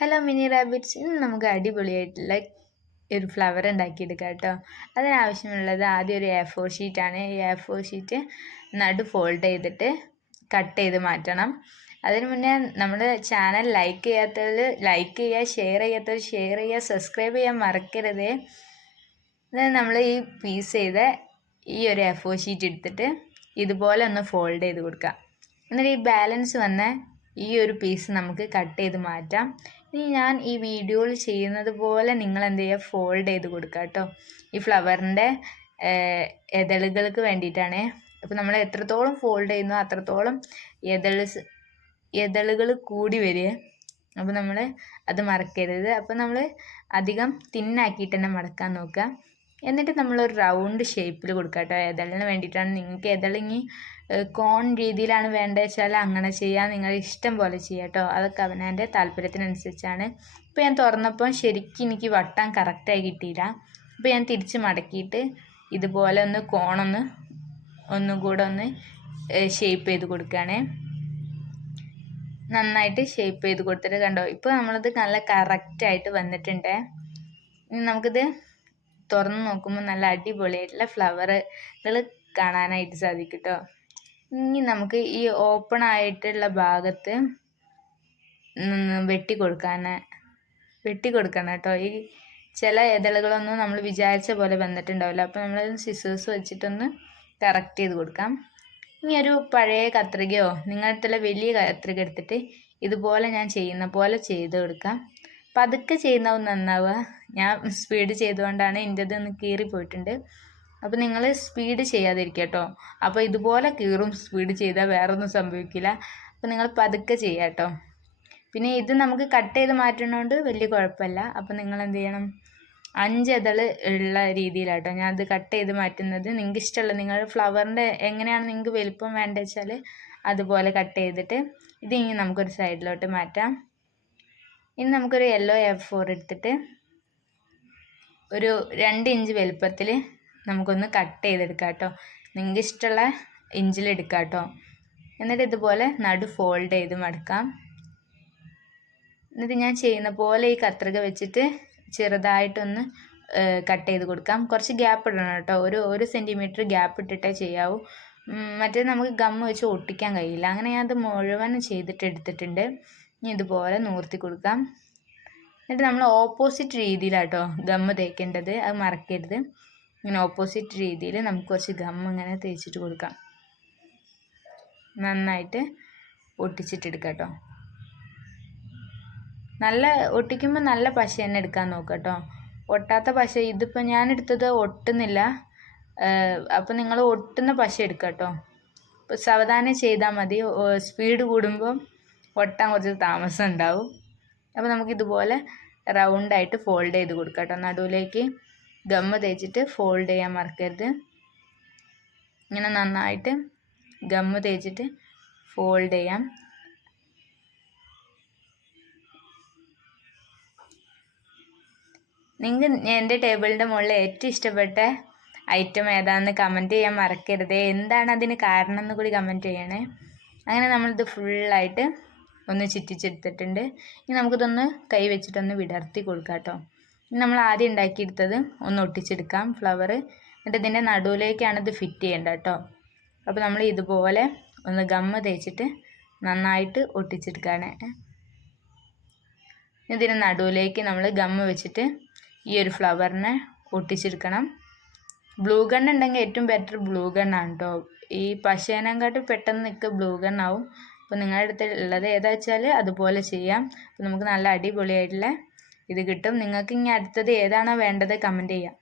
Hello mini rabbits, ഇന്ന് നമുക്ക് അടിപൊളിയായിട്ടുള്ള ഒരു ഫ്ലവർ ഉണ്ടാക്കിയെടുക്കാം കേട്ടോ. അതിനാവശ്യമുള്ളത് ആദ്യം ഒരു A4 ഷീറ്റാണ്. ഈ A4 ഷീറ്റ് നടു ഫോൾഡ് ചെയ്തിട്ട് കട്ട് ചെയ്ത് മാറ്റണം. അതിന് മുന്നേ നമ്മുടെ ചാനൽ ലൈക്ക് ചെയ്യാത്തവർ ലൈക്ക് ചെയ്യുക, ഷെയർ ചെയ്യാത്തവർ ഷെയർ ചെയ്യുക, സബ്സ്ക്രൈബ് ചെയ്യാൻ മറക്കരുത്. നമ്മൾ ഈ പീസ് ചെയ്ത ഈ ഒരു A4 ഷീറ്റ് എടുത്തിട്ട് ഇതുപോലെ ഒന്ന് ഫോൾഡ് ചെയ്ത് കൊടുക്കുക. എന്നിട്ട് ഈ ബാലൻസ് വന്ന ഈ ഒരു പീസ് നമുക്ക് കട്ട് ചെയ്ത് മാറ്റാം. ഇനി ഞാൻ ഈ വീഡിയോയിൽ ചെയ്യുന്നത് പോലെ നിങ്ങൾ എന്ത് ചെയ്യുക, ഫോൾഡ് ചെയ്ത് കൊടുക്കുക കേട്ടോ. ഈ ഫ്ലവറിൻ്റെ വേണ്ടിയിട്ടാണ്. അപ്പോൾ നമ്മൾ എത്രത്തോളം ഫോൾഡ് ചെയ്യുന്നു അത്രത്തോളം എതളുകൾ കൂടി വരിക. അപ്പോൾ നമ്മൾ അത് മറക്കരുത്. അപ്പോൾ നമ്മൾ അധികം തിന്നാക്കിയിട്ട് തന്നെ മടക്കാൻ നോക്കുക. എന്നിട്ട് നമ്മളൊരു റൗണ്ട് ഷേപ്പിൽ കൊടുക്കുക കേട്ടോ. എതളിന് വേണ്ടിയിട്ടാണ്. നിങ്ങൾക്ക് എതളിങ്ങി കോൺ രീതിയിലാണ് വേണ്ടത് വെച്ചാൽ അങ്ങനെ ചെയ്യാം. നിങ്ങൾ ഇഷ്ടം പോലെ ചെയ്യാം കേട്ടോ. അതൊക്കെ അവനവൻ്റെ താല്പര്യത്തിനനുസരിച്ചാണ്. ഇപ്പോൾ ഞാൻ തുറന്നപ്പോൾ ശരിക്കും എനിക്ക് വട്ടാൻ കറക്റ്റായി കിട്ടിയില്ല. അപ്പോൾ ഞാൻ തിരിച്ച് മടക്കിയിട്ട് ഇതുപോലെ ഒന്ന് ഒന്നുകൂടെ ഒന്ന് ഷേപ്പ് ചെയ്ത് കൊടുക്കുകയാണ്. നന്നായിട്ട് ഷേപ്പ് ചെയ്ത് കൊടുത്തിട്ട് കണ്ടോ, ഇപ്പോൾ നമ്മളത് നല്ല കറക്റ്റായിട്ട് വന്നിട്ടുണ്ട്. ഇനി നമുക്കിത് തുറന്ന് നോക്കുമ്പോൾ നല്ല അടിപൊളിയായിട്ടുള്ള ഫ്ലവറുകൾ കാണാനായിട്ട് സാധിക്കും കേട്ടോ. ഇനി നമുക്ക് ഈ ഓപ്പൺ ആയിട്ടുള്ള ഭാഗത്ത് വെട്ടി കൊടുക്കണം കേട്ടോ. ഈ ചില ഇതളുകളൊന്നും നമ്മൾ വിചാരിച്ച പോലെ വന്നിട്ടുണ്ടാവില്ല. അപ്പോൾ നമ്മൾ സിസേഴ്സ് വെച്ചിട്ടൊന്ന് കറക്റ്റ് ചെയ്ത് കൊടുക്കാം. ഇനി ഒരു പഴയ കത്രികയോ നിങ്ങളുടെ വലിയ കത്രിക എടുത്തിട്ട് ഇതുപോലെ ഞാൻ ചെയ്യുന്ന പോലെ ചെയ്ത് കൊടുക്കാം. പതുക്കെ ചെയ്യുന്നതാവും നന്നാവുക. ഞാൻ സ്പീഡ് ചെയ്തുകൊണ്ടാണ് എൻ്റെത് ഒന്ന് കീറിപ്പോയിട്ടുണ്ട്. അപ്പോൾ നിങ്ങൾ സ്പീഡ് ചെയ്യാതിരിക്കുക കേട്ടോ. അപ്പോൾ ഇതുപോലെ കീറും. സ്പീഡ് ചെയ്താൽ വേറെ ഒന്നും സംഭവിക്കില്ല. അപ്പോൾ നിങ്ങൾ പതുക്കെ ചെയ്യുക കേട്ടോ. പിന്നെ ഇത് നമുക്ക് കട്ട് ചെയ്ത് മാറ്റുന്നതുകൊണ്ട് വലിയ കുഴപ്പമില്ല. അപ്പോൾ നിങ്ങൾ എന്ത് ചെയ്യണം, 5 ഇതൾ ഉള്ള രീതിയിലാട്ടോ ഞാൻ അത് കട്ട് ചെയ്ത് മാറ്റുന്നത്. നിങ്ങൾക്ക് ഇഷ്ടമുള്ള നിങ്ങളുടെ ഫ്ലവറിൻ്റെ എങ്ങനെയാണ് നിങ്ങൾക്ക് വലിപ്പം വേണ്ടത് വെച്ചാൽ അതുപോലെ കട്ട് ചെയ്തിട്ട് ഇത് ഇനി നമുക്കൊരു സൈഡിലോട്ട് മാറ്റാം. ഇനി നമുക്കൊരു യെല്ലോ A4 എടുത്തിട്ട് ഒരു 2 ഇഞ്ച് വലുപ്പത്തിൽ നമുക്കൊന്ന് കട്ട് ചെയ്തെടുക്കാം കേട്ടോ. നിങ്ങൾക്ക് ഇഷ്ടമുള്ള ഇഞ്ചിലെടുക്കാം കേട്ടോ. എന്നിട്ട് ഇതുപോലെ നടു ഫോൾഡ് ചെയ്ത് മടക്കാം. എന്നിട്ട് ഞാൻ ചെയ്യുന്ന പോലെ ഈ കത്രിക വെച്ചിട്ട് ചെറുതായിട്ടൊന്ന് കട്ട് ചെയ്ത് കൊടുക്കാം. കുറച്ച് ഗ്യാപ്പ് ഇടണം കേട്ടോ. ഒരു സെൻറ്റിമീറ്റർ ഗ്യാപ്പ് ഇട്ടിട്ടേ ചെയ്യാവൂ. മറ്റേ നമുക്ക് ഗമ്മ് വെച്ച് ഒട്ടിക്കാൻ കഴിയില്ല. അങ്ങനെ ഞാൻ അത് മുഴുവൻ ചെയ്തിട്ട് എടുത്തിട്ടുണ്ട്. ഇനി ഇതുപോലെ നൂർത്തി കൊടുക്കാം. എന്നിട്ട് നമ്മൾ ഓപ്പോസിറ്റ് രീതിയിലാട്ടോ ഗമ്മ് തേക്കേണ്ടത്, അത് മറക്കരുത്. ഇങ്ങനെ ഓപ്പോസിറ്റ് രീതിയിൽ നമുക്ക് കുറച്ച് ഗമ്മ് ഇങ്ങനെ തേച്ചിട്ട് കൊടുക്കാം. നന്നായിട്ട് ഒട്ടിച്ചിട്ടെടുക്കാം കേട്ടോ. ഒട്ടിക്കുമ്പോൾ നല്ല പശ തന്നെ എടുക്കാൻ നോക്കുക കേട്ടോ. ഒട്ടാത്ത പശ, ഇതിപ്പോൾ ഞാനെടുത്തത് ഒട്ടുന്നില്ല. അപ്പോൾ നിങ്ങൾ ഒട്ടുന്ന പശ എടുക്കുക കേട്ടോ. അപ്പോൾ സാവധാനം ചെയ്താൽ മതി. സ്പീഡ് കൂടുമ്പോൾ ഒട്ടാൻ കുറച്ച് താമസം ഉണ്ടാവും. അപ്പോൾ നമുക്കിതുപോലെ റൗണ്ടായിട്ട് ഫോൾഡ് ചെയ്ത് കൊടുക്കാം കേട്ടോ. നടുവിലേക്ക് ഗമ്മ് തേച്ചിട്ട് ഫോൾഡ് ചെയ്യാൻ മറക്കരുത്. ഇങ്ങനെ നന്നായിട്ട് ഗമ്മ് തേച്ചിട്ട് ഫോൾഡ് ചെയ്യാം. നിങ്ങൾക്ക് എൻ്റെ ടേബിളിൻ്റെ മുകളിൽ ഏറ്റവും ഇഷ്ടപ്പെട്ട ഐറ്റം ഏതാണെന്ന് കമൻറ്റ് ചെയ്യാൻ മറക്കരുത്. എന്താണ് അതിന് കാരണം എന്ന് കൂടി കമൻറ്റ് ചെയ്യണേ. അങ്ങനെ നമ്മളിത് ഫുള്ളായിട്ട് ഒന്ന് ചുറ്റിച്ചെടുത്തിട്ടുണ്ട്. ഇനി നമുക്കിതൊന്ന് കൈ വെച്ചിട്ടൊന്ന് വിടർത്തി കൊടുക്കാം കേട്ടോ. ഇനി നമ്മൾ ആദ്യം ഉണ്ടാക്കിയെടുത്തത് ഒന്ന് ഒട്ടിച്ചെടുക്കാം ഫ്ലവർ. എന്നിട്ട് ഇതിൻ്റെ നടുവിലേക്കാണ് ഇത് ഫിറ്റ് ചെയ്യേണ്ടത് കേട്ടോ. അപ്പോൾ നമ്മൾ ഇതുപോലെ ഒന്ന് ഗമ്മ് തേച്ചിട്ട് നന്നായിട്ട് ഒട്ടിച്ചെടുക്കുകയാണ്. ഇതിൻ്റെ നടുവിലേക്ക് നമ്മൾ ഗമ്മ് വെച്ചിട്ട് ഈ ഒരു ഫ്ലവറിനെ ഒട്ടിച്ചെടുക്കണം. ബ്ലൂ ഗൺ ഉണ്ടെങ്കിൽ ഏറ്റവും ബെറ്റർ ബ്ലൂ ഗണ്ണാണ് കേട്ടോ. ഈ പശേനെക്കാട്ടും പെട്ടെന്ന് നിൽക്കുക ബ്ലൂ ഗണ്ണാവും. അപ്പോൾ നിങ്ങളുടെ അടുത്ത് ഉള്ളത് ഏതാ വെച്ചാൽ അതുപോലെ ചെയ്യാം. അപ്പോൾ നമുക്ക് നല്ല അടിപൊളിയായിട്ടുള്ള ഇത് കിട്ടും. നിങ്ങൾക്ക് ഇനി അടുത്തത് ഏതാണോ വേണ്ടത് കമൻറ്റ് ചെയ്യാം.